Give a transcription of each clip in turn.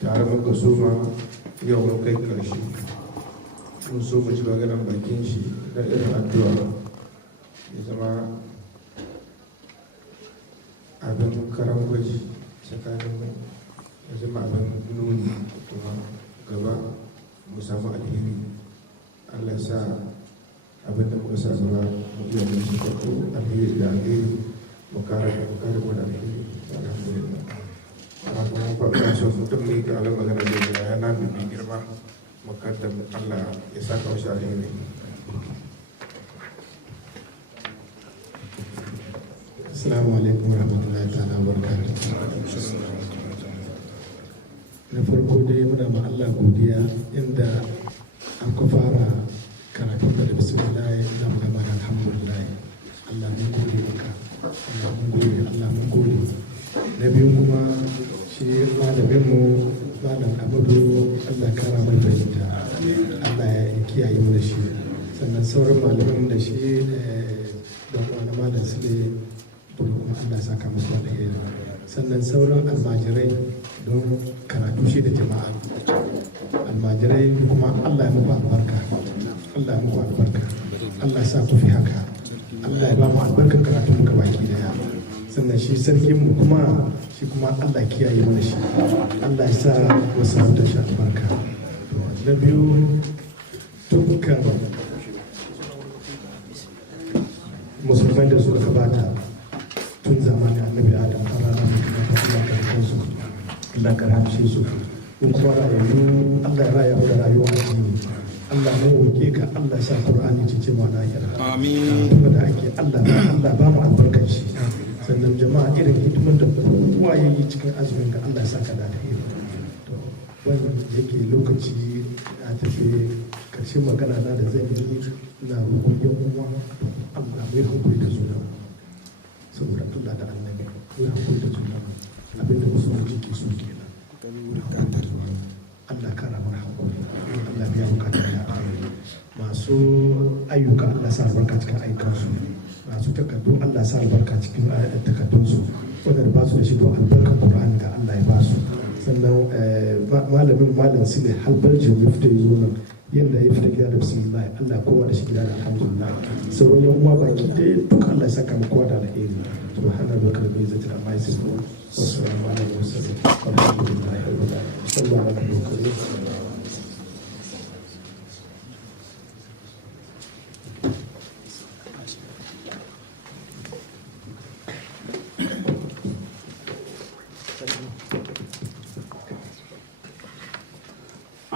tare muka soma yau mun kai ƙarshe. Mun so mu ji maganar bakin shi na irin addu'a ya zama abin karan gwaji tsakanin mu, ya zama abin nuni kuma gaba mu samu alheri. Allah ya sa abin da muka sa gaba mu iya mun shi farko alheri da alheri mu kare wani alheri. Alhamdulillah. Ana kuma faɗa so mutum mai ga Allah magana da ya na mai girma mukaddam Allah ya saka wasu alheri. Assalamu alaikum warahmatullahi ta'ala wabarakatuh. Na farko dai muna ma Allah godiya inda an ka fara karatun da bismillah ina magana da alhamdulillah. Allah mun gode maka. Allah mun gode, Allah mun gode. Na biyu kuma shi malamin mu malam Amadu Allah kara mai fahimta. Allah ya kiyaye mu da shi. Sannan sauran malamin da shi don wani malam su ne kuma Allah saka musu da alheri. Sannan sauran almajirai don karatu shi da jama'a. Almajirai kuma Allah ya muku albarka. Allah ya muku albarka. Allah ya sa ku fi haka. Allah ya ba mu albarkar karatu muka baki daya. Sannan shi sarkin mu kuma Allah kiyaye mana shi. Allah ya sa wasu da shi albarka. Na biyu dukkan musulmai da suka gabata tun zamanin annabi Adam a ranar da kuma karfin su Allah karhamshe su ko kuma rayuwa Allah ya raya da rayuwa addini. Allah mu roke ka Allah sa Qur'ani cice mu na kira amin kuma da ake Allah ba mu albarkar shi. Sannan jama'a irin hidimar da kowa ya yi cikin azumin ga Allah ya saka da alheri. To wannan yake lokaci a tafi karshen magana na da zan yi na roƙon yan uwa Allah mai hankali da juna saboda Allah da annabi mai hankali da juna abinda musulunci ke so kenan. Allah kara mana hankali, Allah biya bukatar ya masu ayyuka Allah sa albarka cikin ayyukansu, masu takardu Allah sa albarka cikin takardunsu, wadanda ba su da shi don albarkar Qur'ani da Allah ya ba su. Sannan malam Sile halbarji ya fita ya zo nan yadda ya fita gida da bismillah Allah kowa da shi gida da alhamdulillah. Sauran yan uwa baki ɗaya duk Allah ya saka mu kowa da alheri. Subhana rabbika rabbil izzati amma yasifun wa salamun ala al-mursalin walhamdulillahi rabbil alamin. Sallallahu alaihi wa sallam.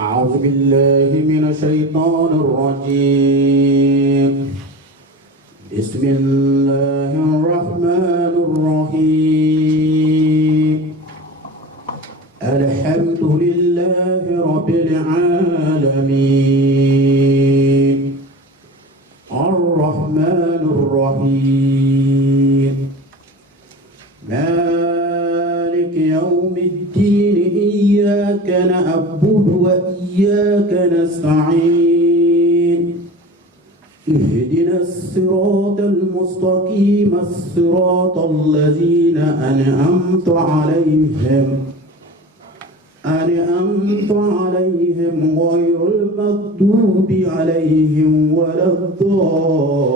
أعوذ بالله من الشيطان الرجيم. بسم الله الرحمن الرحيم. الحمد لله رب العالمين الرحمن الرحيم مالك يوم الدين إياك نعبد وإياك نستعين اهدنا الصراط المستقيم الصراط الذين أنعمت عليهم غير المغضوب عليهم ولا الضالين.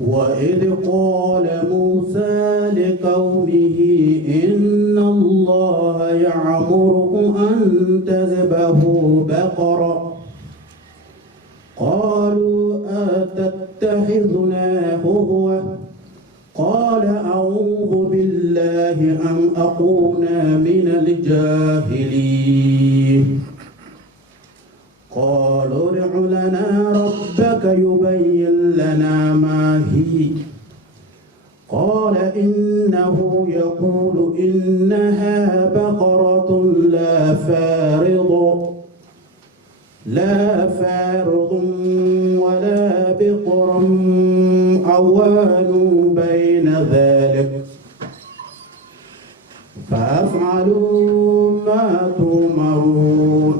وإذ قال موسى لقومه إن الله يأمركم أن تذبحوا بقرة قالوا أتتخذنا هزوا قال أعوذ بالله أن أكون من الجاهلين. قالوا ادع لنا ربك يبين لنا ما هي قال إنه يقول إنها بقرة لا فارض ولا بقر عوان بين ذلك فافعلوا ما تؤمرون.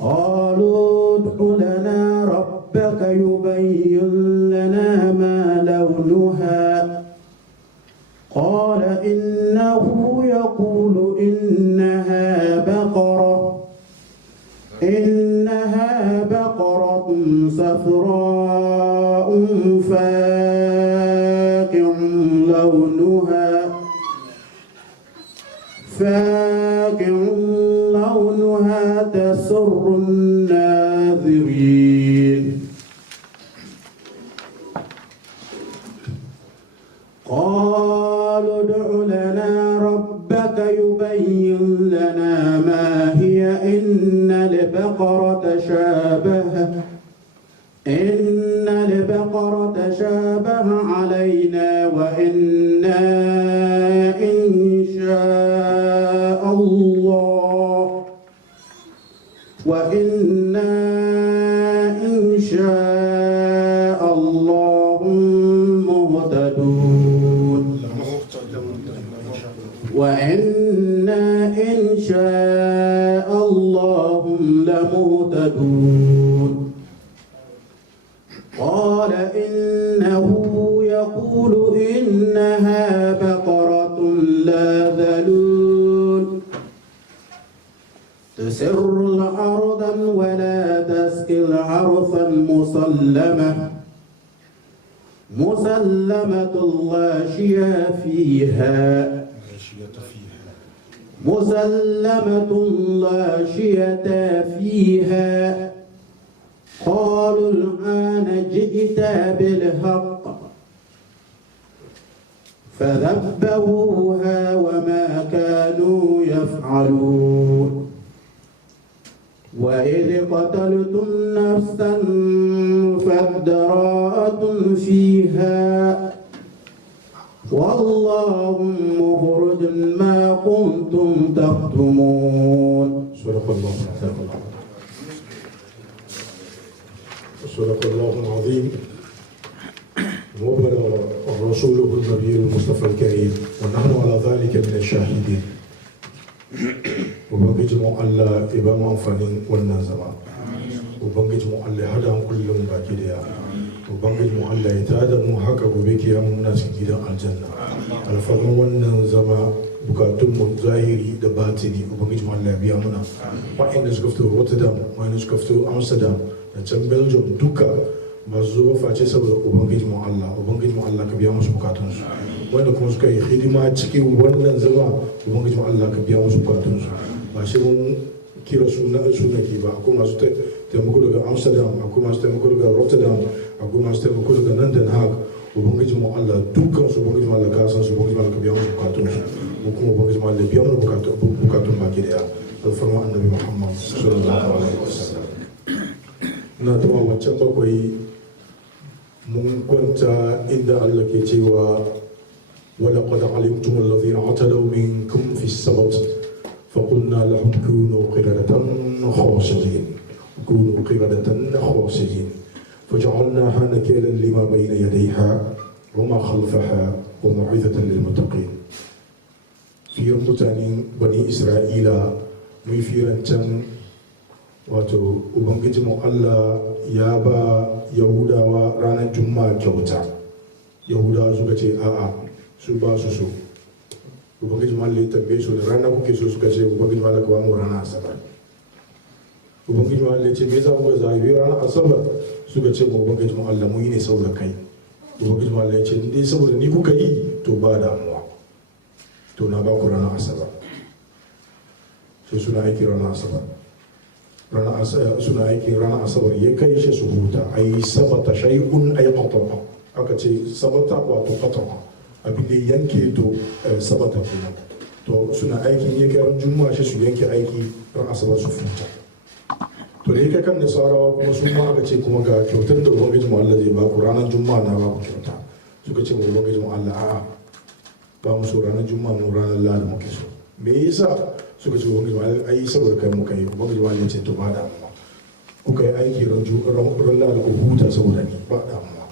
قالوا ادع لنا ربك يبين لنا فاقع لونها تسر الناظرين قالوا ادع لنا ربك يبين لنا ما هي إن البقرة تشابه علينا وإنا إن شاء الله مهتدون وإنا إن شاء الله لمهتدون قال إنه يقول إنها بقرة لا ذلول تسر الأرض ولا تسقي الحرث مسلمة لا شية فيها قالوا الآن جئت بالحق فذبحوها وما كانوا يفعلون وإذ قتلتم نفسا فادارأتم فيها والله مخرج ما كنتم تكتمون. صدق الله العظيم وبلغ رسوله النبي المصطفى الكريم ونحن على ذلك من الشاهدين. Ubangiji mu Allah ya ba mu amfanin wannan zama. Ubangiji mu Allah ya hada mu kullum baki daya. Ubangiji mu Allah ya tada mu haka gobe kiyama muna cikin gidan aljanna. Alfarman wannan zama bukatun mu zahiri da batini Ubangiji mu Allah ya biya muna. Wa'inda suka fito Rotterdam, wa'inda suka fito Amsterdam da can Belgium duka masu zuwa face saboda Ubangiji mu Allah ka biya musu bukatunsu. Wanda kuma suka yi hidima cikin wannan zama Ubangiji mu Allah ka biya musu bukatunsu. Ba shi mun kira sunaki ba, akwai masu taimako daga Amsterdam, akwai masu taimako daga Rotterdam, akwai masu taimako daga nan Den Haag. Ubangiji mu Allah dukkan su Ubangiji mu Allah ka san su, Ubangiji mu Allah ka biya musu bukatunsu. Mu kuma Ubangiji mu Allah biya mana bukatun baki daya. Alfarma annabi Muhammad sallallahu alaihi wasallam. Na tuwa wancan bakwai mun kwanta inda Allah ke cewa ولقد علمتم الذين اعتدوا منكم في السبت فقلنا لهم كونوا قردة خاسئين فجعلناها نكالا لما بين يديها وما خلفها وموعظة للمتقين. في متانين بني إسرائيل ميفيرا wato ubangiji mu Allah ya ba yahudawa ranar juma'a kyauta. Yahudawa suka ce a'a su ba su so. Ubangiji mu Allah ya tambaye su da rana kuke so, suka ce ubangiji mu Allah ka ba mu ranar asabar. Ubangiji mu Allah ya ce me yasa kuka zabi ranar asabar, suka ce mu ubangiji mu Allah mu yi ne saboda kai. Ubangiji mu Allah ya ce dai saboda ni kuka yi to ba damuwa, to na ba ku ranar asabar. Sai suna aiki ranar asabar. Suna aikin ranar asabar ya kai shi su huta. Ai sabata shay'un ay qata'a, aka ce sabata wato qata'a abin da yanke to sabata kenan. To suna aikin ya kai ran juma'a shi su yanke aiki ran asabar su huta. To da yake kan nasarawa kuma su ma aka ce kuma ga kyautar da ubangiji mu Allah zai ba ku ranar juma'a na ba ku kyauta. Suka ce mu ubangiji mu Allah a'a ba mu so ranar juma'a mu ranar lahadi muke so. Me yasa suka ce ubangiji ma ai saboda kai muka yi. Ubangiji ma ya ce to ba damuwa, kuka yi aiki ran lahadi ku huta saboda ni, ba damuwa.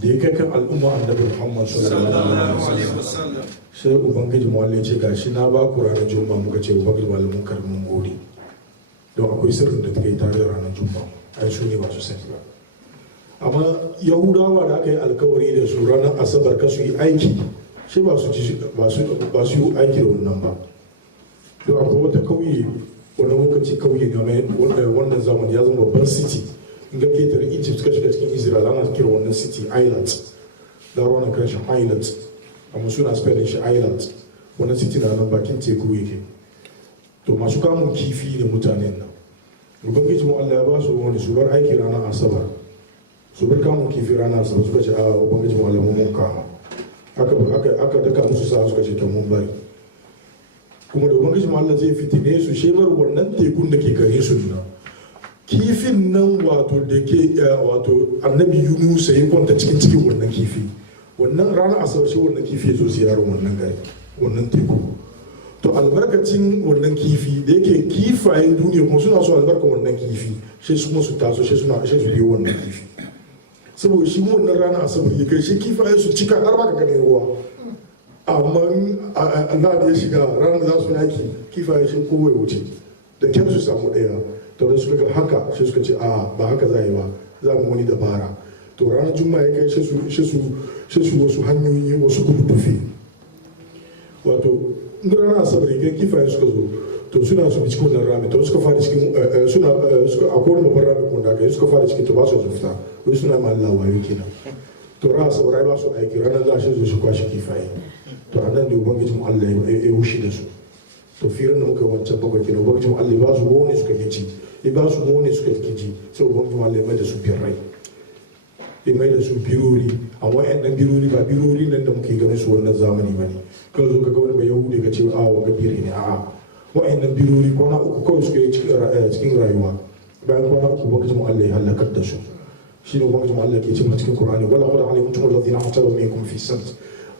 Da ya kai kan al'umma annabi Muhammad sallallahu alaihi wasallam sai ubangiji ma ya ce gashi na ba ku ranar juma'a. Muka ce ubangiji ma mun karbi mun gode, don akwai sirrin da take tare da ranar juma'a, ai su ne masu sani ba. Amma yahudawa da aka yi alkawari da su ranar asabar ka su yi aiki, shi ba su yi aiki da wannan ba. Don akwai wata kauye, wani lokaci kauye ne wannan zamani ya zama babban city. In ga ketare Egypt ka shiga cikin Israel ana kira wannan city island, larabawa na kiran shi island, amma suna spelling shi island. Wannan city na nan bakin teku yake. To masu kamun kifi ne mutanen nan. Ubangiji mu Allah ya ba su wani su bar aiki ranar asabar, su bar kamun kifi ranar asabar, suka ce a ubangiji mu Allah mun kama. Aka daka musu sa suka ce to mun bari. Kuma da ubangiji mu Allah zai fitine su shebar wannan tekun da ke gare su nan. Kifin nan wato da ke wato annabi Yunus ya kwanta cikin wannan kifi. Wannan ranar asabar shi wannan kifi ya zo ziyarar wannan gari, wannan teku. To albarkacin wannan kifi da yake kifayen duniya kuma suna so albarkar wannan kifi, sai su kuma su taso sai su biyo wannan kifi. Saboda shi wannan rana asabar ya kai shi kifayen su cika har baka ganin ruwa. Amma Allah da ya shiga ranar da za su yaki kifayen shi kowa ya wuce da kyan su samu ɗaya. To da suka ga haka sai suka ce a ba haka za yi ba, za mu wani dabara. To ranar juma'a ya kai sai su wasu hanyoyi wasu kudufi. Wato ranar asabar ya kai kifayen suka zo, to suna su bi cikin wannan rami, to suka fara cikin akwai wani babban rami kuma da aka yi suka fara cikin to ba su fita, wai suna ma Allah wayo kenan. To ranar asabar ba su aiki, ranar za su zo su kwashe kifaye. To a nan ne ubangijin Allah ya wushi da su. To firar da muka wancan bakwai kenan ubangijin Allah ba su wani suka ci, ya ba su wani suka ji, sai ubangijin Allah ya mai da su birrai, ya mai da su birori. Amma yan birori ba birori nan da muke ganin su wannan zamani ba ne. Kan zo ka ga wani mai yahudi ka ce a wanga biri ne, a'a wa'annan birori kwana uku kawai suka yi cikin rayuwa, bayan kwana uku ubangijin Allah ya halakar da su. Shi ne ubangijin Allah ke cewa cikin Qur'ani wala qad alimtum alladhina qatalu minkum fi sabt,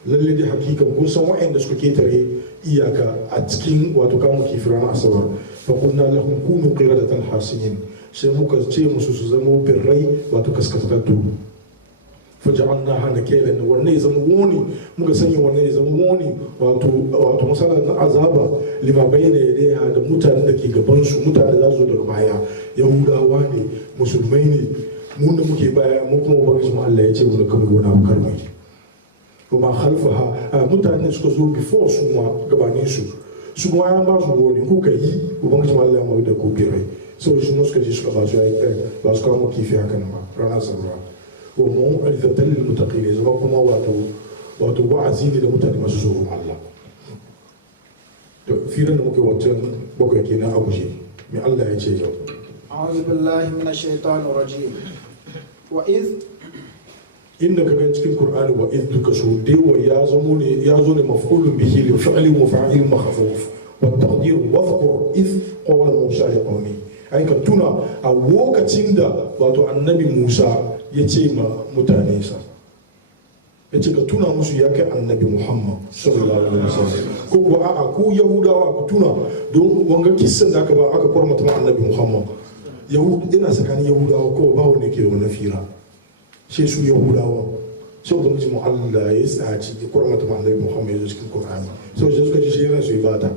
lalle dai hakikan kun san wa'anda suka ketare iyaka a cikin wato kamun kifi ranar asabar. Fa qulna lahum kunu qiradatan hasiyin, sai muka ce musu su zama birrai wato kaskatattu. Faja'alnaha nakalan, wannan ya zama wani, muka sanya wannan ya zama wani wato masalan na azaba lima bayyana yadaiha da mutanen da ke gaban su, mutanen da za su daga baya, yahudawa ne, musulmai ne, mu da muke baya mu kuma ubangiji mu Allah ya ce mu da kamar wani abu karmai. Kuma khalfaha mutanen suka zo before su ma gabanin su ma ya ba su wani kuka yi ubangiji mu Allah ya mai da ku birai, saboda su suka je suka ba su kawo kifi haka nan ba ranar sarwa. Wa mu'izatan lil muttaqin, zama kuma wato wa'azi ne da mutane masu tsoron Allah. To firan da muke wancan bakwai kenan a guje, me Allah ya ce yau. A'udhu billahi minash shaitanir rajim. Wa iz inda ka gan cikin Qur'ani wa iz duka so dewa ya zo ne maf'ulun bihi li fi'lin wa fa'il mahfuf wa taqdir wa dhkur iz qawla Musa li qawmi. Ai ka tuna a lokacin da wato annabi Musa ya ce ma mutane sa, ya ce ka tuna musu ya kai annabi Muhammad sallallahu alaihi wasallam, ko kuwa a'a ku Yahudawa ku tuna don wanga kissan da aka kwarmata ma annabi Muhammad. Yana tsakanin Yahudawa ko ba wanda ke da wani fira, sai su Yahudawa sai da mutum Allah ya tsaci ya kwarmata ma annabi Muhammad ya zo cikin Qur'ani, sai suka ji shi yana su ibada.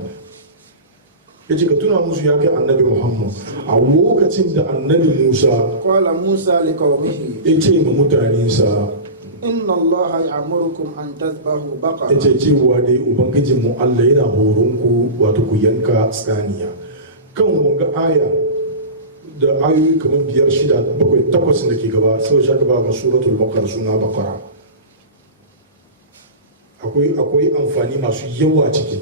Ya ce ka tuna musu ya kai annabi Muhammad a lokacin da annabi Musa qala Musa liqaumihi, ya ce ma mutanensa inna Allah ya'murukum an tadhbahu baqara, ya ce cewa dai ubangijin mu Allah yana horon ku wato ku yanka saniya. Kan wanga aya da ayoyi kamar 5, 6, 7, 8 da ke gaba sai shaka ba suratul baqara suna baqara, akwai amfani masu yawa ciki.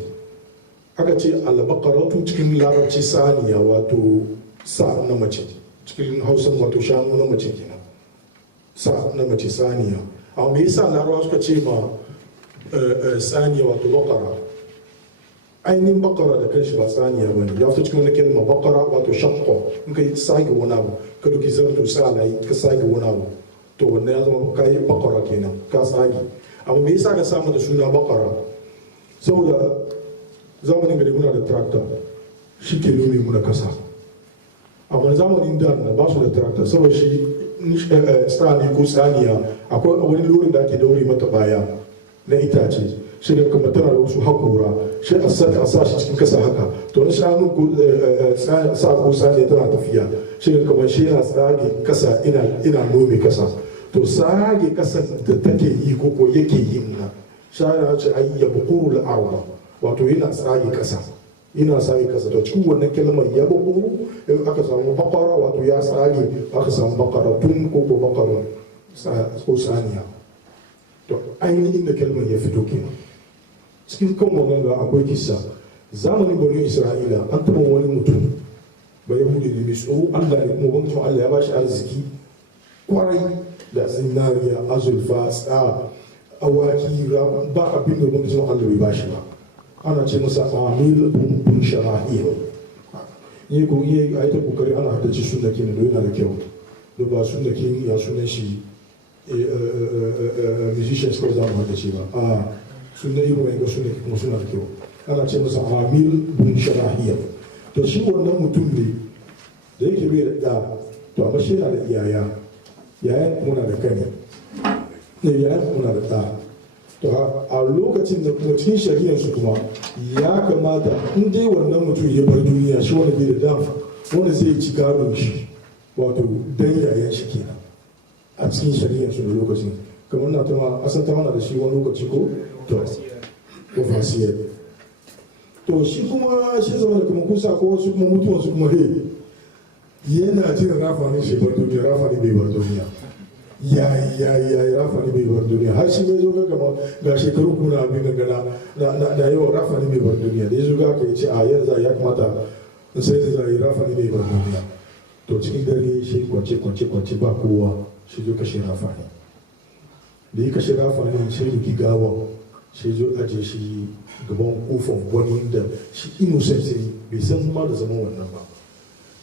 Aka ce al-baqaratu cikin larabci saniya wato sa na mace, cikin hausan wato shanu na mace kenan, sa na mace saniya. Amma me yasa larabawa suka ce ma saniya wato baqara? Ainihin baqara da kanshi ba saniya bane, ya fito cikin wani kalma baqara wato shaqqa, in kai sage wani abu ka duki zarto salai ka sage wani abu to wannan ya zama kai baqara kenan ka sage. Amma me yasa ka samu da suna baqara? Saboda zamanin gari muna da tractor, shi ke nome muna kasa. Amma zamanin da na ba su da tractor, saboda shi sani ko saniya akwai wani lorin da ake daure mata baya na itace, shi da kuma tana da wasu hakura, shi a sa shi cikin kasa haka, to na shanu ko sa ko saniya tana tafiya, shi da kuma shi yana tsage kasa ina nome kasa. To sage kasan da take yi ko yake yi na shara ce ayya buqurul arda, wato yana tsage kasa to cikin wannan kalmar ya bugu aka samu bakara wato ya tsage aka samu bakara tun ko bakara ko saniya. To ainihin da kalmar ya fito kenan. Cikin kan maganga akwai kisa zamanin bani Isra'ila an taɓa wani mutum ba Yahudi ne mai tsoro Allah ne kuma wani Allah ya bashi arziki kwarai da zinariya azulfa awaki ba abin da wani Allah bai bashi ba. Ana ce masa amil bin sharahiyya. Yi ko yi a yi ta kokari ana haddace sunakin da yana da kyau. Da ba sunakin ya sunan shi musicians ko za mu haddace ba. Sunan yi ruwa ga sunakin kuma suna da kyau. Ana ce masa amil bin sharahiyya. To shi wannan mutum ne da yake bai da ɗa to amma shi yana da yayan kuma na da kane. Yayan kuma na da ɗa. To a lokacin da kuma cikin shari'arsu kuma ya kamata in dai wannan mutum ya bar duniya shi wanda bai da dam wanda zai ci gadon shi wato dan yayan shi kenan a cikin shari'arsu da lokacin kamar na tuma asan ta mana da shi wani lokaci ko to ko fasiyar to shi kuma shi zama da kuma kusa ko wasu kuma mutuwan su kuma yana jin rafanin shi bar duniya rafanin bai bar duniya yayi rafani bai bar duniya har shi bai zo ga gama ga shekaru kuna abin da gana na yawan rafani bai bar duniya da ya zo ga ka yi ce a yanzu ya kamata in sai da zai rafani bai bar duniya to cikin dare shi kwance ba kowa shi zo kashe rafani da ya kashe rafani shi ruki gawa shi zo aje shi gaban kofan wani da shi innocent bai san ma da zaman wannan ba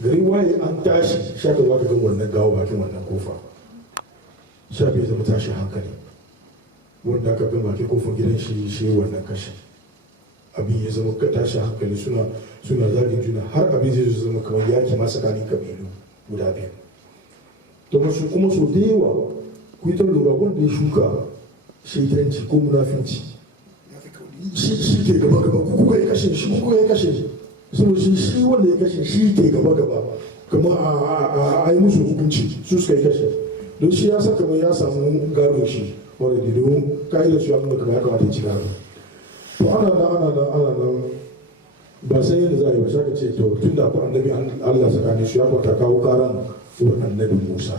gari waye an tashi shaka za ka ga wannan gawa bakin wannan kofa sha bai zama tashi hankali wanda aka bin baki kofar gidan shi wannan kashi abin ya zama ka tashi hankali suna zagin juna har abin zai zama kamar yaki ma tsakanin kabilu guda biyu to masu kuma so da yawa ku yi ta lura wanda ya shuka shaitanci ko munafinci shi ke gaba kuka ya kashe shi saboda shi wanda ya kashe shi ke gaba kamar a yi musu hukunci su suka yi kashe don shi ya saka mai ya samu gado shi wanda da don ka'idar su ya kuma ya kamata ya ci gado to ana nan ba san yadda za a yi ba shaka ce to tun da akwai annabi Allah tsakanin su ya kwata kawo karan wurin annabi Musa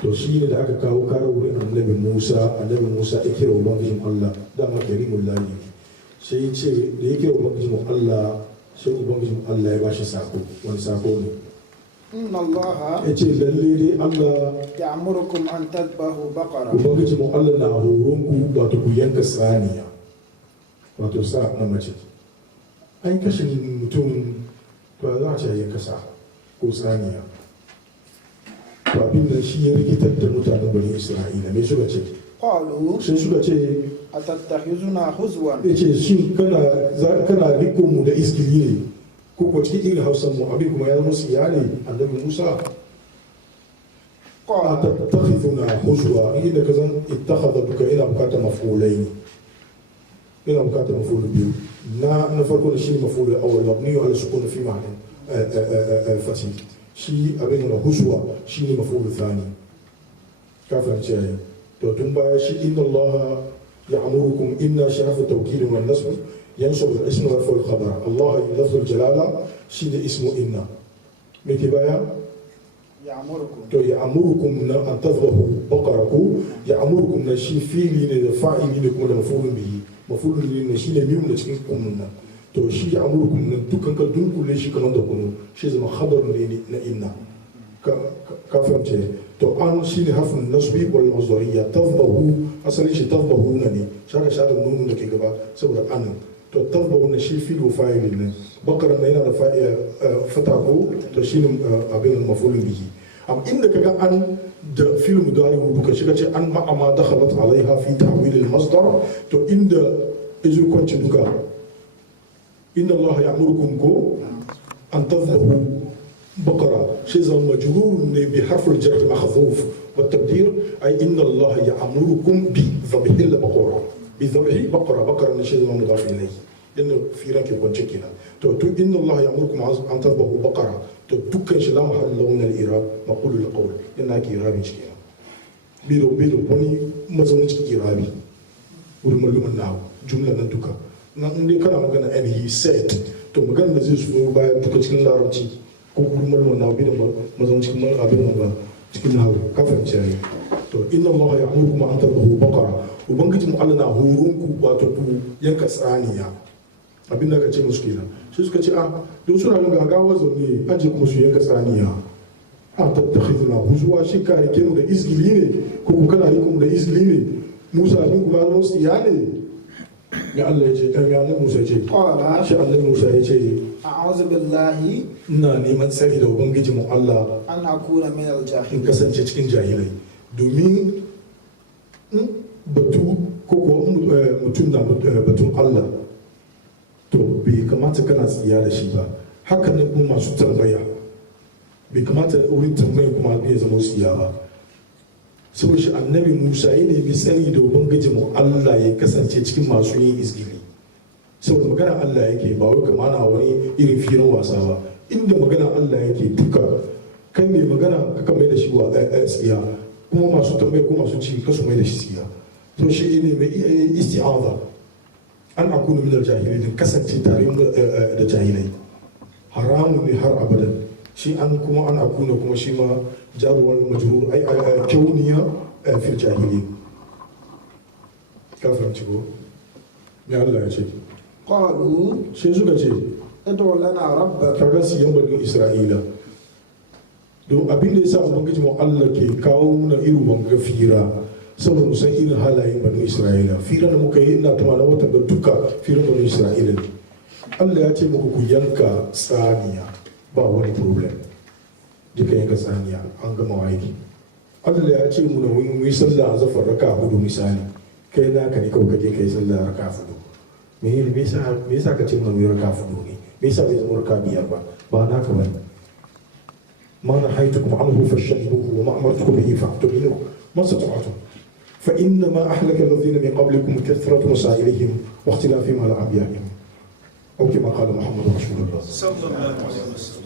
to shi ne da aka kawo karan wurin annabi Musa ya kira ubangijin Allah dama karimul lahi sai ya ce da ya kira ubangijin Allah sai ubangijin Allah ya bashi sako wani sako ne inna Allah ya ce lalle dai Allah ya'murukum an tadbahu baqara ubangiji mu Allah na horon ku wato ku yanka saniya wato sa na mace an kashe mutum to za a ce yanka sa ko saniya to abin da shi ya rikitar da mutanen bani Isra'ila me suka ce qalu sai suka ce atattakhizuna huzwan ya ce shin kana riko mu da iskili ne ko ko cikin irin hausan mu abin kuma ya zama su iyali annabi Musa tattakhiduna huzwa inda ka zan ittakhadha duka ina bukatar maf'ulai ina bukatar maf'ul biyu na farko da shi maf'ul awwal mabni ala sukun fi ma'na al-fath shi abin da huzwa shine maf'ul thani kafin ce to tun baya shi inna Allah ya'murukum inna sharafu tawkid wa nasb ينصب الاسم ويرفع الخبر الله لفظ الجلاله شيء اسمه إنا ميكي بايا يأمركم أن تذبحوا بقركم يأمركم نشي فيلي فاعلين كم مفعول به مفعول به نشي نميم نشكيكم منا تو شيء يأمركم أن تكن كدون كل شيء كمان تكونوا شيء زي ما خبر من إنا كافهم شيء تو أن شيء حرف النصب والمصدرية تذبحوا أصلا شيء تذبحونني شاك النون نكى جبا سبب أن to tabba wannan shi filu fa'ilin ne bakara na yana da fata ko to shi ne abin mafulun bihi amma inda kaga an da filu mudari duka shiga ce an ma'ama dakhalat alaiha fi ta'wil al-masdar to inda izu kwanci duka inna Allah ya'murukum ko an tadhbahu baqara shi zan majrur ne bi harf al-jar mahdhuf wa taqdir ay inna Allah ya'murukum bi dhabhi al-baqara بذبح بقرة نشيد من مضاف إليه لأنه في رانك وانشكنا تو إن الله يأمركم أن تذبحوا بقرة تو دكان شلا محل لون الإيراب مقول القول إنك إيرابي شكنا بيرو بني مزمن شكي إيرابي ورمالو من ناو جملة ندوكا نندي كنا مغانا and he said تو مغانا نزيز فو بايا دوكا شكنا لارمتي كو ورمالو من ناو بيرو مزمن شكي من أبيرو من شكي ناو كافر مشاري to inna Allah ya amurkum an tadbahu baqara ubangiji mu Allah na horunku wato ku yanka tsaniya abin da ka ce musu kenan shi suka ce don suna yin gagawa zaune an je kuma su yanka tsaniya a tattakhiduna huzuwa shi ka rike mu da izgili ne ko ku kana rike mu da izgili ne Musa abin kuma zama su iya ne ya Allah ya ce ya Allah Musa ya ce qala shi Allah Musa ya ce a'udhu billahi ina neman tsari da ubangiji mu Allah an akuna min in al-jahilin kasance cikin jahilai domin batu ko kuwa mutum na batun Allah to bai kamata kana tsiya da shi ba haka nan kuma masu tambaya bai kamata wurin tambaya kuma bai zama tsiya ba saboda shi annabi Musa ya nemi tsari da ubangiji mu Allah ya kasance cikin masu yin izgili saboda magana Allah yake ba wai kama na wani irin firin wasa ba inda magana Allah yake duka kai mai magana ka mai da shi wa tsiya kuma masu tambaya ko masu ci kasu mai da shi tsiya to shi ne mai isti'aza an akuna min al-jahilin kasance tare da jahilai haramun ne har abadan shi an kuma an akuna kuma shi ma jaruwar majrur ai kauniya fil jahilin ka fahimci ko me Allah ya ce qalu sai suka ce ادع لنا ربك kaga siyan banin Isra'ila don abin da yasa ubangiji mu Allah ke kawo muna irin wanga fira saboda mu san irin halayen banin Isra'ila fira da muka yi ina tunanin watan da duka firan banin Isra'ila ne Allah ya ce muku ku yanka saniya ba wani problem duka yanka saniya an gama waiki Allah ya ce mu na mu yi sallah a zafar raka hudu misali kai na ka ne kawai kaje kai sallah raka hudu me yasa ka ce mu yi raka hudu ne me yasa bai zama raka biyar ba naka bane ما نهيتكم عنه فاجتنبوه وما امرتكم به فاعتوا منه ما استطعتم فانما اهلك الذين من قبلكم كثره مسائلهم واختلافهم على انبيائهم او كما قال محمد رسول الله صلى الله عليه وسلم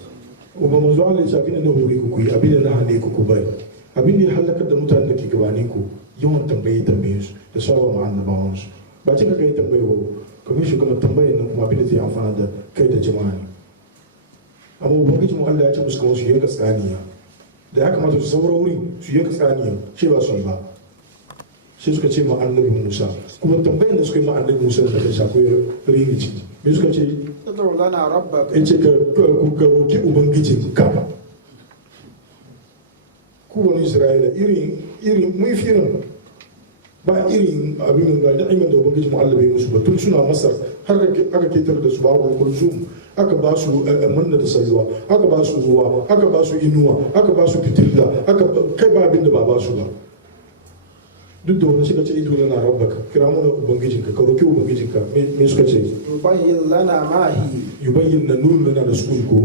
وما زال abin da hore ku yi abin da hane ku bai abin da halakar da mutanen da ke gabanin ku yawan tambaye su da sawa ma annabawan su ba cika kai tambaye ba kamar shi kuma tambayar nan kuma abin da zai amfana da kai da jama'a ne amma ubangiji mu Allah ya ce musu kawai su yanka tsaniya da ya kamata su saura wuri su yanka tsaniya ce ba su yi ba sai suka ce ma annabi Musa kuma tambayar da suka yi ma annabi Musa da ta shafi ringici me suka ce ادع لنا ربك ya ce ka roki ubangijin ka kowane Isra'ila irin mun firin ba irin abin da da'iman da ubangiji mu Allah bai musu ba tun suna Masar har aka ketar da su ba kulzum aka ba su manna da salwa aka ba su ruwa aka ba su inuwa aka ba su fitilla aka kai ba abin da ba ba su ba duk da wani suka ce ido na rabbaka kira mu da ubangijinka ka roki ubangijinka me suka ce يبين لنا ما هي yubayyin na nuna na da sukun ko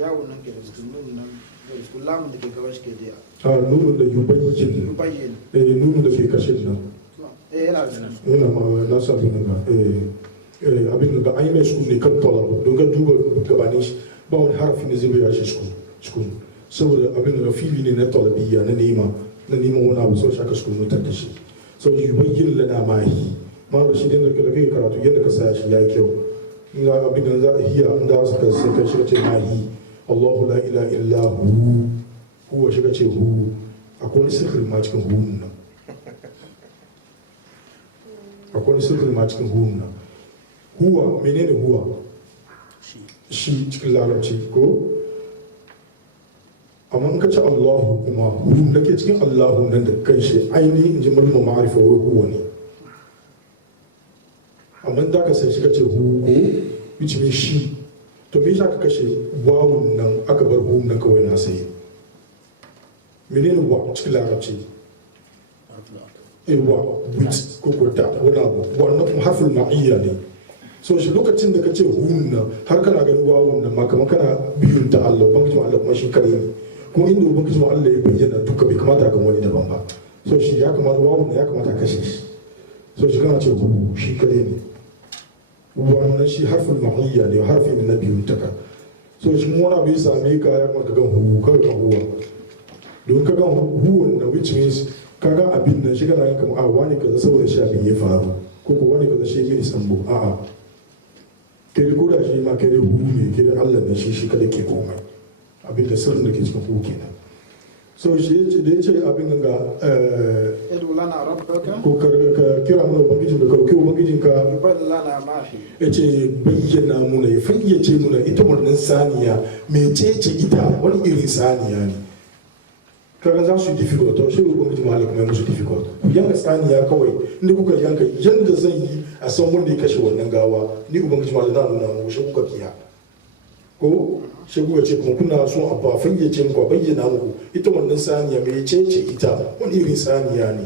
yawon nan ke da su nun nan da su lamun da ke gaba shi ke da a nuna da yubayyin yubayyin nuna da ke kashin nan yana da nan yana ma na sa abin da abin da an yi mai sukun ne kan tolar don ga duba gabanin shi ba wani harafi ne zai bai shi sukun saboda abin da fili ne na talabiyya na neman wani abu sau shaka sukun mutar da shi sau yubayyin lana mahi ma da shi ne da kai karatu yadda ka saya shi ya yi kyau in ga abin da za a hiya in da su ka sai kai shiga ce mahi Allahu la ila illa hu huwa shiga ce hu akwai wani sirrin ma cikin hu nan akwai wani sirrin ma cikin hu nan huwa menene huwa shi cikin larabci ko amma in ka ci Allahu kuma hu da ke cikin Allahu nan da kanshi ainihin in ji malama ma'arifa wai huwa ne amma da ka sai shi ka ce hu ko which means shi to me yasa ka kashe wawun nan aka bar hu nan kawai na sai menene wa cikin larabci ewa with ko da wani abu wannan kuma harfin ma'iyya ne so shi lokacin da ka ce hun nan har kana ganin wawun nan ma kamar kana biyun ta Allah ubangiji Allah kuma shi kare ne kuma inda ubangiji Allah ya bayyana duka bai kamata ga wani daban ba so shi ya kamata wawun nan ya kamata kashe shi so shi kana ce hu shi kare ne wannan shi harfin ma'iyya ne harfi ne na biyun taka so shi wani abu ya same ka ya kamata ga hu kawai ka huwa don ka ga huwan na which means kaga abin nan shi kana yin kamar a wani kaza saboda shi abin ya faru ko ko wani kaza shi mini sambo a'a kai ko da shi ma kai hu ne kai Allah ne shi kada ke komai abin da sirrin da ke cikin hu kenan so shi da ya ce abin ga ادعو لنا ربك ko ka kira mana ubangijin ka kauke ubangijin ka يبين لنا ما هي ya ce bayyana muna ya fayyace muna ita wannan saniya mecece ita wani irin saniya ne kaga za su yi difficult to shi ubangiji malik mai musu difficult yanka saniya kawai inda kuka yanka yanda zan yi a san wanda ya kashe wannan gawa ni ubangiji malik na nuna mu shi kuka kiya ko shi kuka ce kuma kuna son a ba fayyace muku a bayyana muku ita wannan saniya mecece ita wani irin saniya ne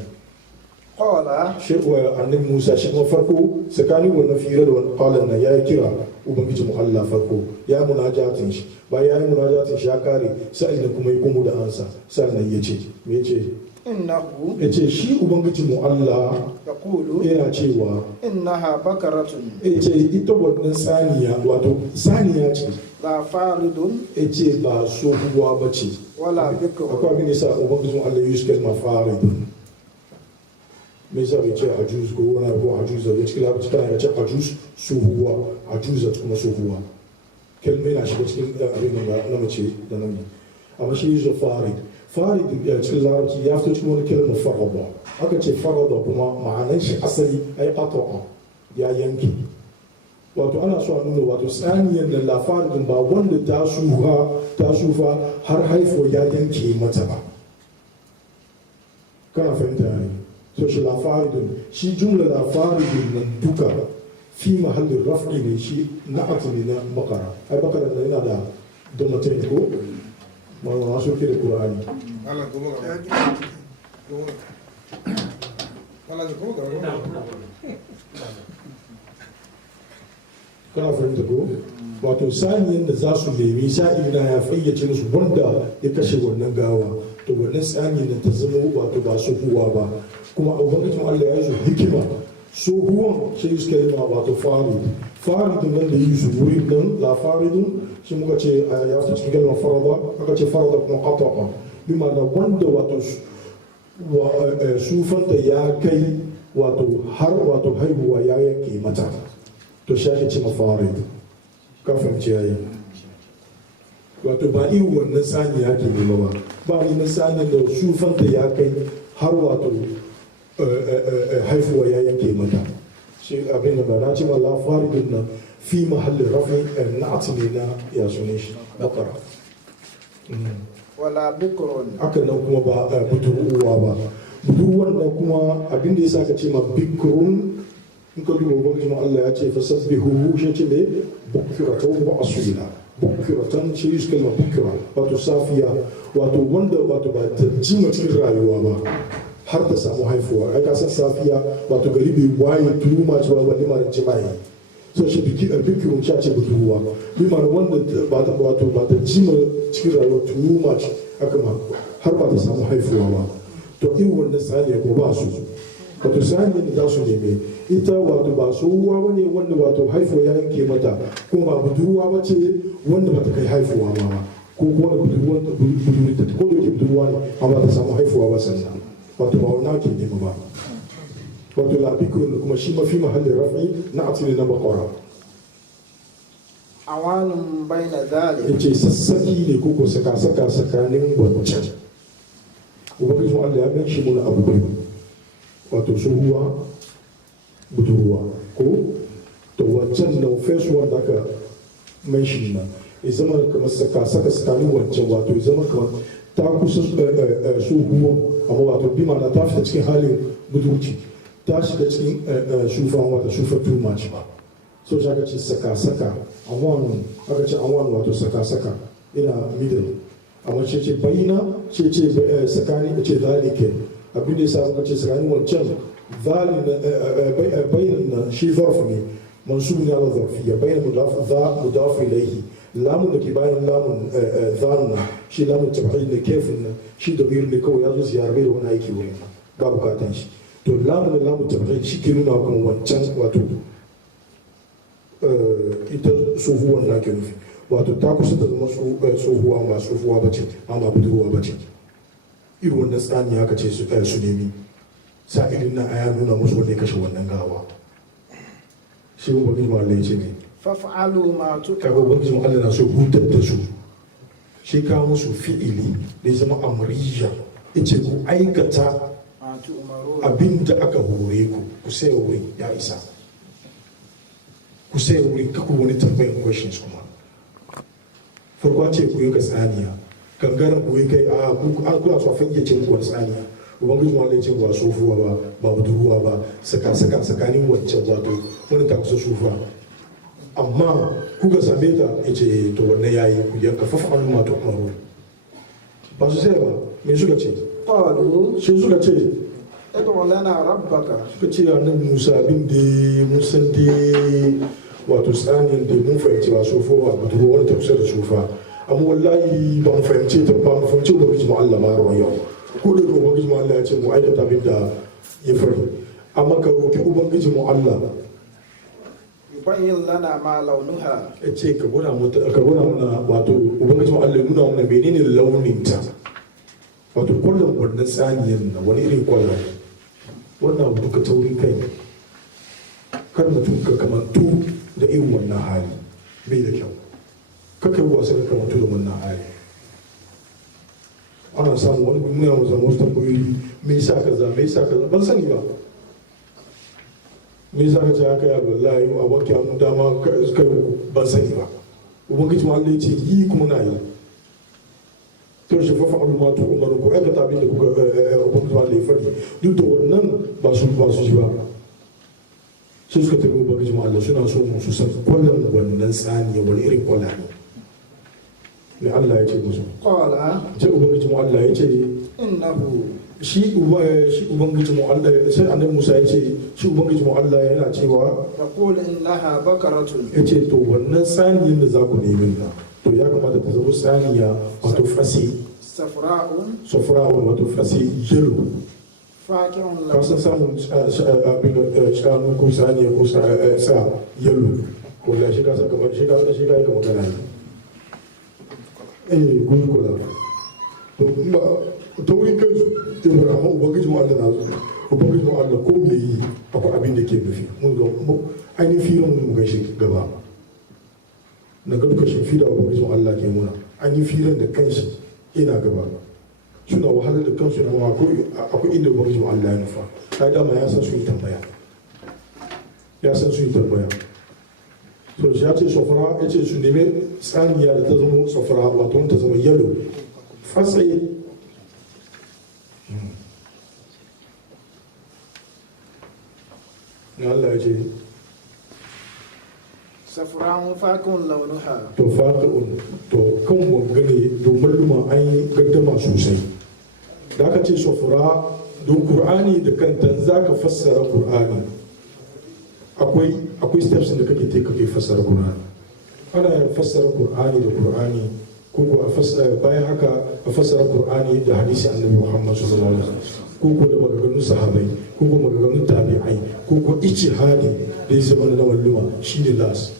قال shi annabi Musa shi kuma farko tsakanin wannan fira da wannan qalan nan ya kira ubangiji mu Allah farko ya munajatin shi bayan ya munajatin shi ya kare sai da kuma ya komo da ansa sannan ya ce me yace إنه yace shi ubangiji mu Allah يقول yana cewa إنها بكرة yace ita wannan saniya wato saniya ce لا فارض yace ba sohuwa bace ولا بكر akwai abin da sa ubangiji mu Allah ya yi kalma faridun me yasa bai ce ajuz ko wani abu ajuz da cikin labarci kana ga ce ajuz suhuwa ajuzat kuma suhuwa kalmai na shiga cikin abin da na mace da namiji amma shi yi farid farid cikin larabci ya fito cikin wani kalmar farada aka ce farada kuma ma'anar shi asali ai qata'a ya yanke wato ana so a nuna wato saniyar da lafaridin ba wanda ta sufa har haifuwa ya yanke mata ba kana fahimta ne so shi lafaridin shi jumla lafaridin nan duka fi mahallin raf'i ne shi na'at ne na bakara ai bakara da yana da domatin ko masu ke da qur'ani kana fahimta ko wato saniyan da za su nemi sa'ina ya fayyace musu wanda ya kashe wannan gawa to wannan saniyan da ta zama wato ba su huwa ba kuma ubangijin Allah ya yi su hikima so huwan sai su kalma wato faridun nan da yi su wurin nan la faridun shi muka ce ya fita cikin kalmar farada aka ce farada kuma qata'a bi ma'ana wanda wato sufanta ya kai wato har wato haihuwa ya yanke mata to shi ake ce mafarid kafin ciyayi wato ba iya wannan saniya ke nema ba ba ni na saniya da sufanta ya kai har wato haifuwa ya yanke mata shi abin da ba na ce ma lafaridin nan fi mahallin rafi na ne na ya sune shi bakara wala bikrun haka nan kuma ba budurwa ba budurwar nan kuma abin da ya sa ka ce ma bikrun in ka duba ubangijin Allah ya ce fasabbihu shi ce ne bukiratan wa asila bukiratan ce yi su kalma bukira wato safiya wato wanda wato ba ta jima cikin rayuwa ba har ta samu haifuwa ai ka san safiya wato gari bai waye turuma cewa wani mara jima'i so shi bikirun sha ce budurwa bi mara wanda ba ta jima cikin rayuwa turuma ce aka ma har ba ta samu haifuwa ba to in wannan saniya ko ba su wato saniya da za su neme ita wato ba tsohuwa ba ne wanda wato haifuwa ya yanke mata kuma ba budurwa ba ce wanda ba ta kai haifuwa ma ko kuma da budurwa ta ko da ke budurwa ne amma ta samu haifuwa ba sannan wato ba wani ake nema ba wato labikun da kuma shi mafi mahallin rafi na asiri na bakwara awanun bayna zalik ya ce sassaki ne ko ko saka tsakanin wancan ubangijin Allah ya gan shi muna abu biyu wato tsohuwa budurwa ko to wancan na first one da aka mention na ya zama kamar saka tsakanin wancan wato ya zama kamar ta kusa tsohuwa amma wato bi na ta fita cikin halin budurci ta shiga cikin shufan wata shufar too much ba so shi aka ce saka awon aka ce awon wato saka ina middle amma ce bayina ce tsakanin ce zalike abin da ya sa aka ce tsakanin wancan bayan shi zarf ne mansub ne ala zarfiya bayan mudaf ilayhi lamun da ke bayan lamun zanna shi lamun tabhid ne kefin nan shi da biyu ne kawai ya zo ziyarar da wani aiki wurin ba bukatan shi to lamun tabhid shi ke nuna kuma wancan wato ita tsohuwan na ke nufi wato ta kusa da zama tsohuwa ba tsohuwa ba ce amma budurwa ba ce irin wannan tsani aka ce su nemi sa'ilin na aya nuna musu wanda ya kashe wannan gawa shi ne wani ma Allah ya ce ne faf'alu ma kaga wani Allah na so hutar da su shi ka musu fi'ili da ya zama amriya yace ku aikata ma tu'maru abinda aka hore ku sai wuri ya isa ku sai wuri ka ku wani tambayin questions kuma farko ce ku yi ka tsaniya gangaren ku yi kai a kuna so a fayyace ku wani tsaniya ubangiji wanda ya ce ba sofuwa ba budurwa ba tsakanin wancan wato wani ta kusa sufa amma kuka same ta ya ce to wannan yayi ku yanka fafa an ma to amaro ba su sai ba me suka ce qalu shi suka ce ادع لنا ربك suka ce annabi Musa bin da mun san dai wato tsanin da mun fahimci ba sofuwa ba budurwa wani ta kusa da sufa amma wallahi ba mu fahimce ta ba mu fahimci ubangiji mu Allah ma ruwan yau ko da ubangiji mu Allah ya ce mu aikata abin da ya fari amma ka roki ubangiji mu Allah yubayyin lana ma launuha ya ce ka gwada mana wato ubangiji mu Allah ya nuna mana menene launin ta wato kullum wannan tsaniyar na wani irin kwallon wannan abu duka taurin kai kar mutum ka kamantu da irin wannan hali bai da kyau kaka yi wasa da kamantu da wannan hali ana samu wani muna yawan zama wasu tambayoyi me yasa kaza me yasa kaza ban sani ba me yasa kaza haka ya wallahi a wanke hannun dama kai ban sani ba ubangiji ma Allah ya ce yi kuma na yi to shi fa fa'alu ma tu'maru ko aikata abin da kuka ubangiji ma Allah ya faɗi duk da wannan ba su ji ba sai suka tafi ubangiji ma Allah suna so mu su san kwallon wannan tsaniya wani irin kwalla ne Allah ya ce musu qala sai ubangiji mu Allah ya ce innahu shi ubangiji mu Allah sai annabi Musa ya ce shi ubangiji mu Allah yana cewa yaqulu innaha bakaratun ya ce to wannan saniyan da za ku nemi na to ya kamata ta zama saniya wato fasi safra'un safra'un wato fasi yellow faqi'un ka san samun abin shanu ko saniya ko sa yellow ko da shi ka san kamar shi ka yi kamar gana ne gurgula to ba ta wurin kansu ya amma ubangiji mu Allah na zo ubangiji mu Allah ko me yi akwai abin da ke nufi mun ga ainihin firan mun ga shi gaba na ga duka shi fira ubangiji mu Allah ke muna ainihin firan da kanshi ina gaba suna wahalar da kansu na ma akwai inda ubangiji mu Allah ya nufa kai dama ya san su yi tambaya so shi ya ce sofara ya ce su nemi tsaniya da ta zama sofara wato ta zama yalo fatsaye na Allah ya ce safra'un faqi'un launuha to faƙi'un to kan wangane domin luma an yi gaddama sosai da aka ce sofara don Kur'ani da kanta za ka fassara Kur'ani akwai steps da kake fassara Qur'ani ana fassara Qur'ani da Qur'ani ko a fassara bayan haka a fassara Qur'ani da hadisi Annabi Muhammad sallallahu alaihi wasallam ko da maganganun sahabbai ko maganganun tabi'ai ko ijtihadi da ya zama na malluma shine las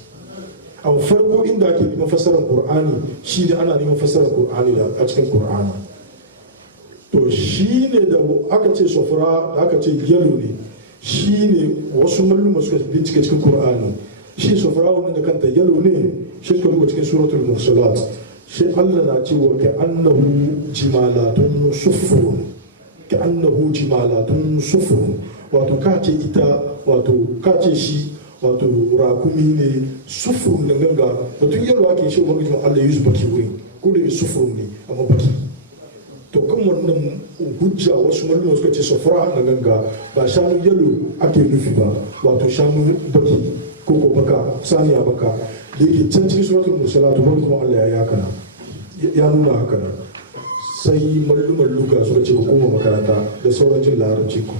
a farko inda ake neman fassarar Qur'ani shine ana neman fassarar Qur'ani da a cikin Qur'ani to shine da aka ce sofra da aka ce yalo ne shi ne wasu malluma suka bincike cikin Qur'ani shi sofra wannan da kanta yalo ne shi suka duba cikin suratul mursalat shi Allah na cewa ka annahu jimalatun sufrun ka annahu jimalatun sufrun wato ka ce ita wato ka ce shi wato rakumi ne sufrun da ganga wato yalo ake shi ubangiji Allah ya yi baki wuri ko da sufrun ne amma baki to kan wannan hujja wasu malluma suka ce safra na ganga ba shanu yalo ake nufi ba wato shanu baki ko baka saniya baka da yake can cikin suratul mursalat wani kuma Allah ya haka ya nuna haka nan sai malluman luga suka ce ku koma makaranta da sauran jin larabci ku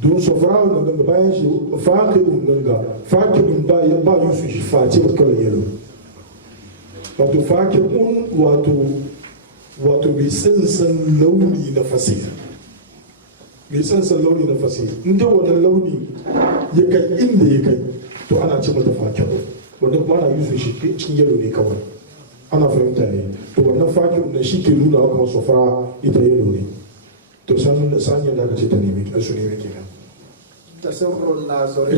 don safra na ganga bayan shi fakirun ganga fakirun ba yusu shi face kalan yalo wato fakirun wato mai sansan launi na fasi inda wannan launi ya kai inda ya kai to ana ce mata fakir wanda kuma ana yusu shi cikin yalo ne kawai ana fahimta ne to wannan fakir na shi ke nuna kuma sofara ita yalo ne to saniyar da aka ce ta nemi su nemi kenan tasawwurun nazirin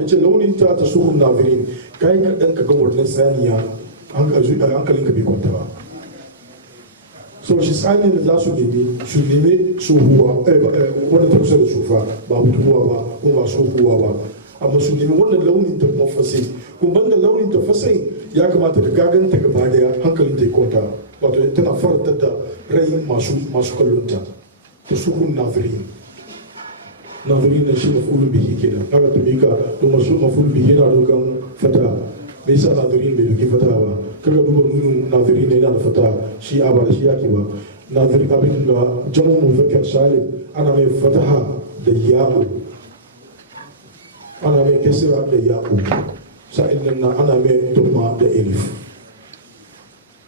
yace launinta ta surun nazirin kai ka dan ka ga wannan saniya hankalinka bai kwanta ba. So shi tsanin da za su nemi tsohuwa wanda ta kusa da tsofa ba mutuwa ba ko ba tsohuwa ba, amma su nemi wannan launin ta kuma fasai, kuma banda launin ta fasai ya kamata da gaganta gaba daya hankalin ta kwanta, wato tana faranta da rai masu kallonta ta suhun nazirin na shi mafulun bihi kenan. Haka ta mika to masu mafulun bihi yana dokan fata, me yasa nazirin bai doki fata ba? Kaga duba nunin nazirin yana da fata, shi a ba da shi yake ba. Nazirin abin da jamu muzakkar salim ana mai fataha da ya'u, ana mai kasira da ya'u, sa'in nan ana mai dumma da elif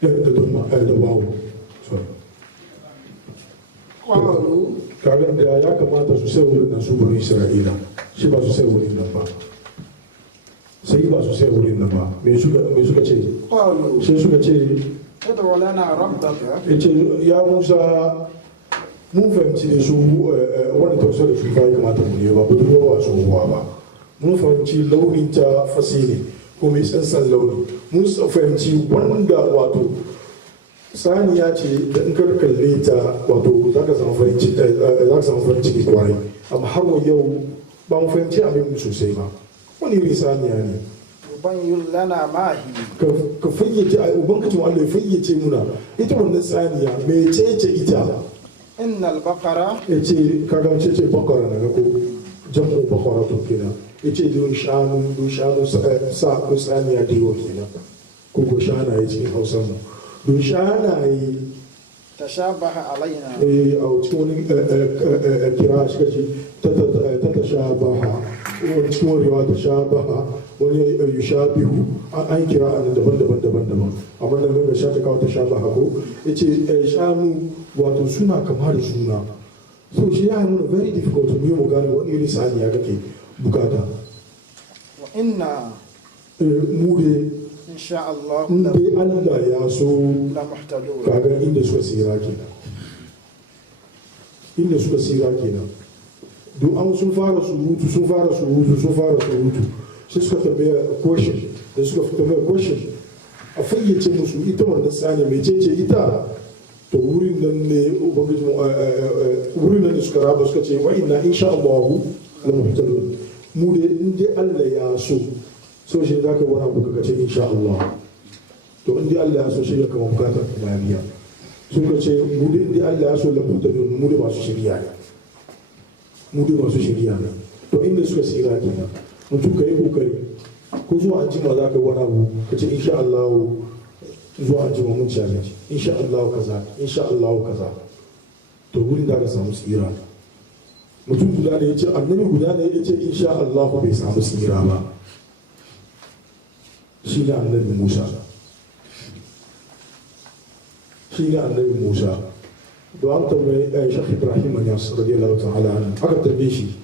da dumma da wawu. Kaga da ya kamata su sai wurin nan su bari Isra'ila, shi ba su sai wurin nan ba, sai ba su sai wurin nan ba. Me suka ce? Sai suka ce ادعو لنا ربك. ce ya Musa, mun fahimci ne su wanda ta kusa da su ya kamata mu ne ba budurwa ba tsohuwa ba. Mun fahimci launin ta fasi ne ko mai sansan launi. Mun fahimci wanda wato saniya ce da in ka kalle ta wato za ka samu farin ciki kwarai, amma har wa yau ba mu fahimci abin sosai ba. Wani irin saniya ne? يبين لنا ما هي. Ka fayyace a ubangijin Allah ya fayyace muna ita wannan saniya mecece ita? إن البقرة. Ya ce kaga ce bakara na ko jam'u bakara to kenan. Ya ce don shanu sa ko saniya da yawa kenan, ko shanaye cikin Hausa mu. Don shanaye تشابه علينا. a cikin wani kira shi kace ta tashabaha, wani cikin wani riwa tashabaha, wani yushabihu, an kira an daban amma nan ganga sha ta kawo tashabaha ko yace shanu wato suna kama da juna. So shi ya nuna very difficult mu gane wani irin saniya kake bukata. وإن mu dai إن شاء الله in dai Allah ya so لمحتدون. kaga inda suka tsira kenan. Duk an sun fara surutu sai suka tambaya question, da suka tambaya question a fayyace musu ita wannan tsani mai cece ita. To wurin nan ne ubangiji wurin nan da suka raba suka ce wa inna insha Allah la muhtadun. Mu dai in dai Allah ya so shi za ka wani abu ka ce insha Allah. To in dai Allah ya so shi ya kama bukatar bayaniya. Sun ka ce mu dai in dai Allah ya so la muhtadun, mu dai masu shirya ne. To inda suka tsira kenan, mutum ka yi kokari ko zuwa an jima za ka wani abu ka ce insha Allah, zuwa an jima mun challenge insha Allah kaza. To wurin da ka samu tsira. Mutum guda ne ya ce annabi guda ne ya ce insha Allah bai samu tsira ba, shi ne annabi Musa. Da an tambaye Sheikh Ibrahim Anyas radiyallahu ta'ala anhu, aka tambaye shi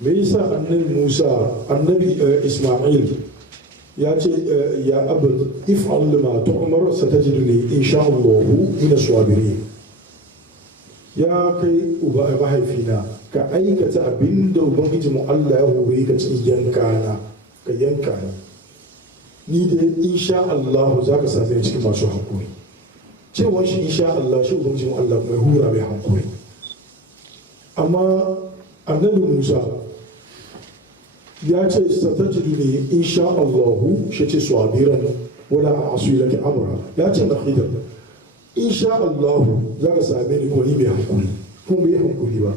me yasa annabi Isma'il ya ce ya abd if'al ma tu'mar satajiduni insha Allah min as-sabirin. Ya kai uba mahaifina, ka aikata abinda ubangiji mu Allah ya hore ka cikin ka yanka ni da insha Allah za ka same cikin masu hankuri. Cewa shi insha Allah shi ubangiji mu Allah mai hura mai hankuri. Amma annabi Musa ya ce satajiduni insha Allah, shi ce sabiran wala a'si laki amra. Ya ce na khidr insha Allah za ka same ni ko ni mai hankuri, ko mai hankuri ba.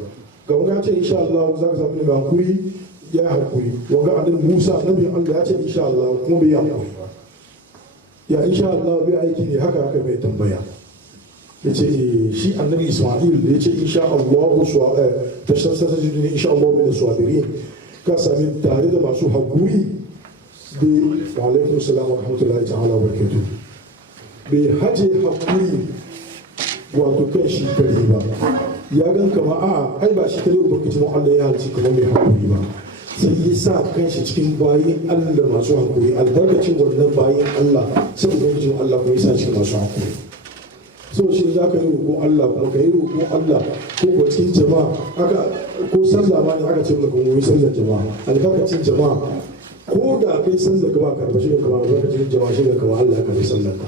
Ga wanga ce insha Allah za ka same ni mai hankuri, ya hankuri. Wanga annabi Musa annabi Allah ya ce insha Allah kuma bai hankuri ba. Ya insha Allah bai aiki ne haka mai tambaya. Ya ce shi annabi Isma'il da ya ce insha Allah tashassasajiduni insha Allah min as-sabirin, ka sami tare da masu haƙuri. Wa alaikum salam wa rahmatullahi ta'ala wa barakatuh. Bai haje haƙuri wato kan shi kare ba, ya gan kama ai ba shi kare ubangiji mu Allah ya halci kamar mai haƙuri ba, sai ya sa kanshi cikin bayin Allah masu haƙuri. Albarkacin wannan bayin Allah sai ubangiji mu Allah kuma ya sa cikin masu haƙuri. So shi za ka yi roƙon Allah kuma ka yi roƙon Allah ko cikin jama'a, ko sallah ma ne aka ce maka mu yi sallar jama'a, albarkacin jama'a ko da kai san da gaba karbashi da kama albarkacin jama'a shi da kama Allah ka bi sallar ka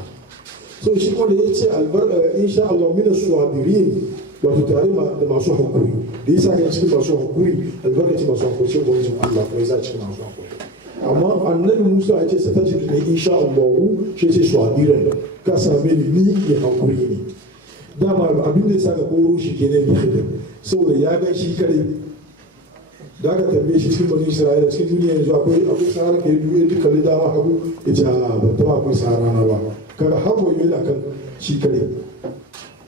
so shi ko da yace albarka insha Allah min as-sabirin wato tare da masu hakuri da yasa ne cikin masu hakuri albarkacin masu hakuri shi gwamnatin Allah ko yasa cikin masu hakuri amma annabi Musa ya ce satajidu ne insha Allah shi ce sabirin ka same ni ya hakuri ne dama abin da yasa ka koro shi kenan ne khidir saboda ya ga shi kare da aka tambaye shi cikin bani Isra'ila cikin duniya yanzu akwai sahara ka yi duwe duka da dama hagu ya ce ban taba akwai sahara na ba kaga har wayo yana kan shi kare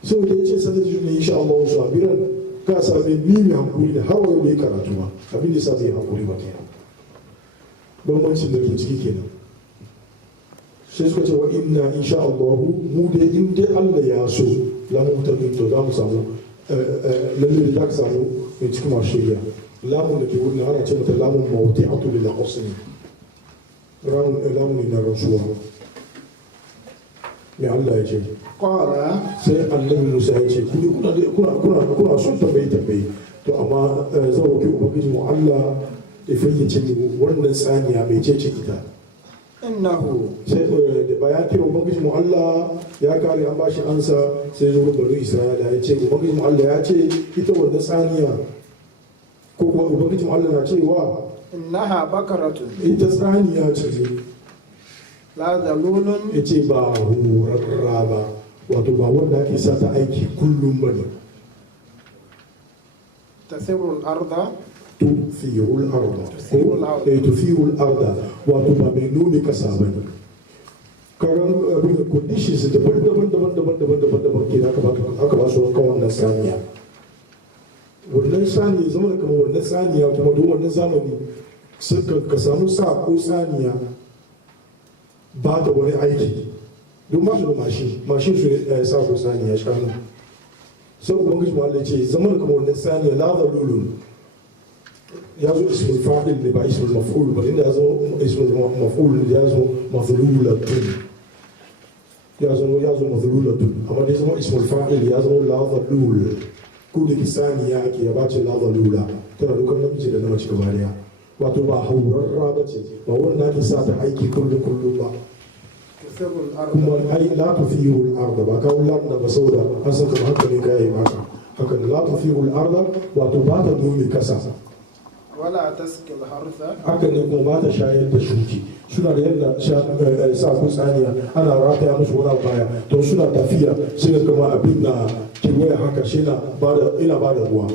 so da ya ce sanar da ne insha Allah wasu abiran ka sami ni mai hankuri da har wayo da ya karatu ba abin da ya sa zai hankuri ba kenan bambancin da ke ciki kenan sai suka ce wa inna insha Allah mu dai in dai Allah ya so lamu mutane to za mu samu lalle da za ka samu mai cikin masu shirya lamun da ke wurin ana ce mata lamun mawuti a tuli da ƙosini lamun ne na rasuwa mai Allah ya ce qala sai annabi Musa ya ce kuna son tambayi to amma zan roƙi ubangiji mu Allah ya fayyace mu wannan tsaniya mai ce ita innahu sai da bayan kira ubangiji mu Allah ya kare an bashi ansa sai zo bari Isra'ila ya ce ubangiji mu Allah ya ce ita wannan tsaniya ko kuma ubangiji mu Allah na cewa innaha bakaratun ita tsaniya ce la zalulun ya ce ba horarra ba wato ba wanda ake sa ta aiki kullum ba ne tasirul arda tufirul arda wato ba mai nuni kasa ba ne karan abin da conditions daban ke da aka ba su kan wannan saniya wannan saniya zama da kamar wannan saniya kuma don wannan zamani ka samu sa ko saniya ba da wani aiki don ba su da mashin su ne sa ko saniya shanu sai ubangiji ma Allah ce zama da kamar wannan saniya la zalulun ya zo ismul fa'il ne ba ismul maf'ul ba inda ya zo ismul maf'ul ya zo maf'ulatun ya zo maf'ulatun amma dai zama ismul fa'il ya zo la zalul ko da saniya ake ya bace la zalula tana dukkan namiji da namace gaba daya wato ba haurarra ba ce ba wanda ake sa ta aiki kullum ba tasirul arda kuma ai la tufiru al-ard ba ka wala da ba saboda an san kamar haka ne kai maka haka la tufiru al-ard wato ba ta dole kasa wala taskil hartha haka ne kuma ba ta shayar da shuki suna da yadda sa ku tsaniya ana rataya musu wani baya to suna tafiya sai kama abin na kewaye haka shi ina ba da ruwa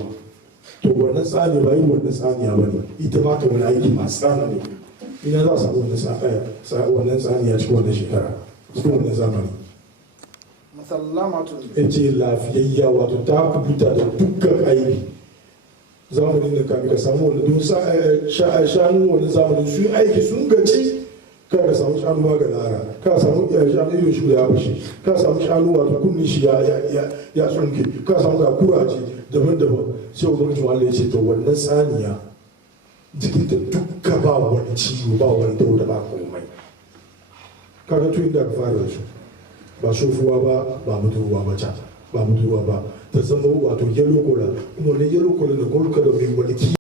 to wannan tsani ba yin wannan tsaniya ba ne ita ba ta wani aiki masu tsana ne ina za a samu wannan tsaniya cikin wannan shekara cikin wannan zamani musallamatun ya ce lafiyayya wato ta kubuta da dukkan aiki zamanin da kafin ka samu wani don shanu wani zamanin sun aiki sun gaci ka samu shanu ma ga lara ka samu shanu ido shi ya bashi ka samu shanu wato kunni shi ya tsunke ka samu ga kuraje daban-daban sai ubangiji wanda ya ce to wannan saniya jikin ta dukka ba wani ciwo ba wani dauda ba komai kaga tun da ka fara da su ba sofuwa ba budurwa ba ta zama wato yellow color kuma ne yellow color da gold color mai walki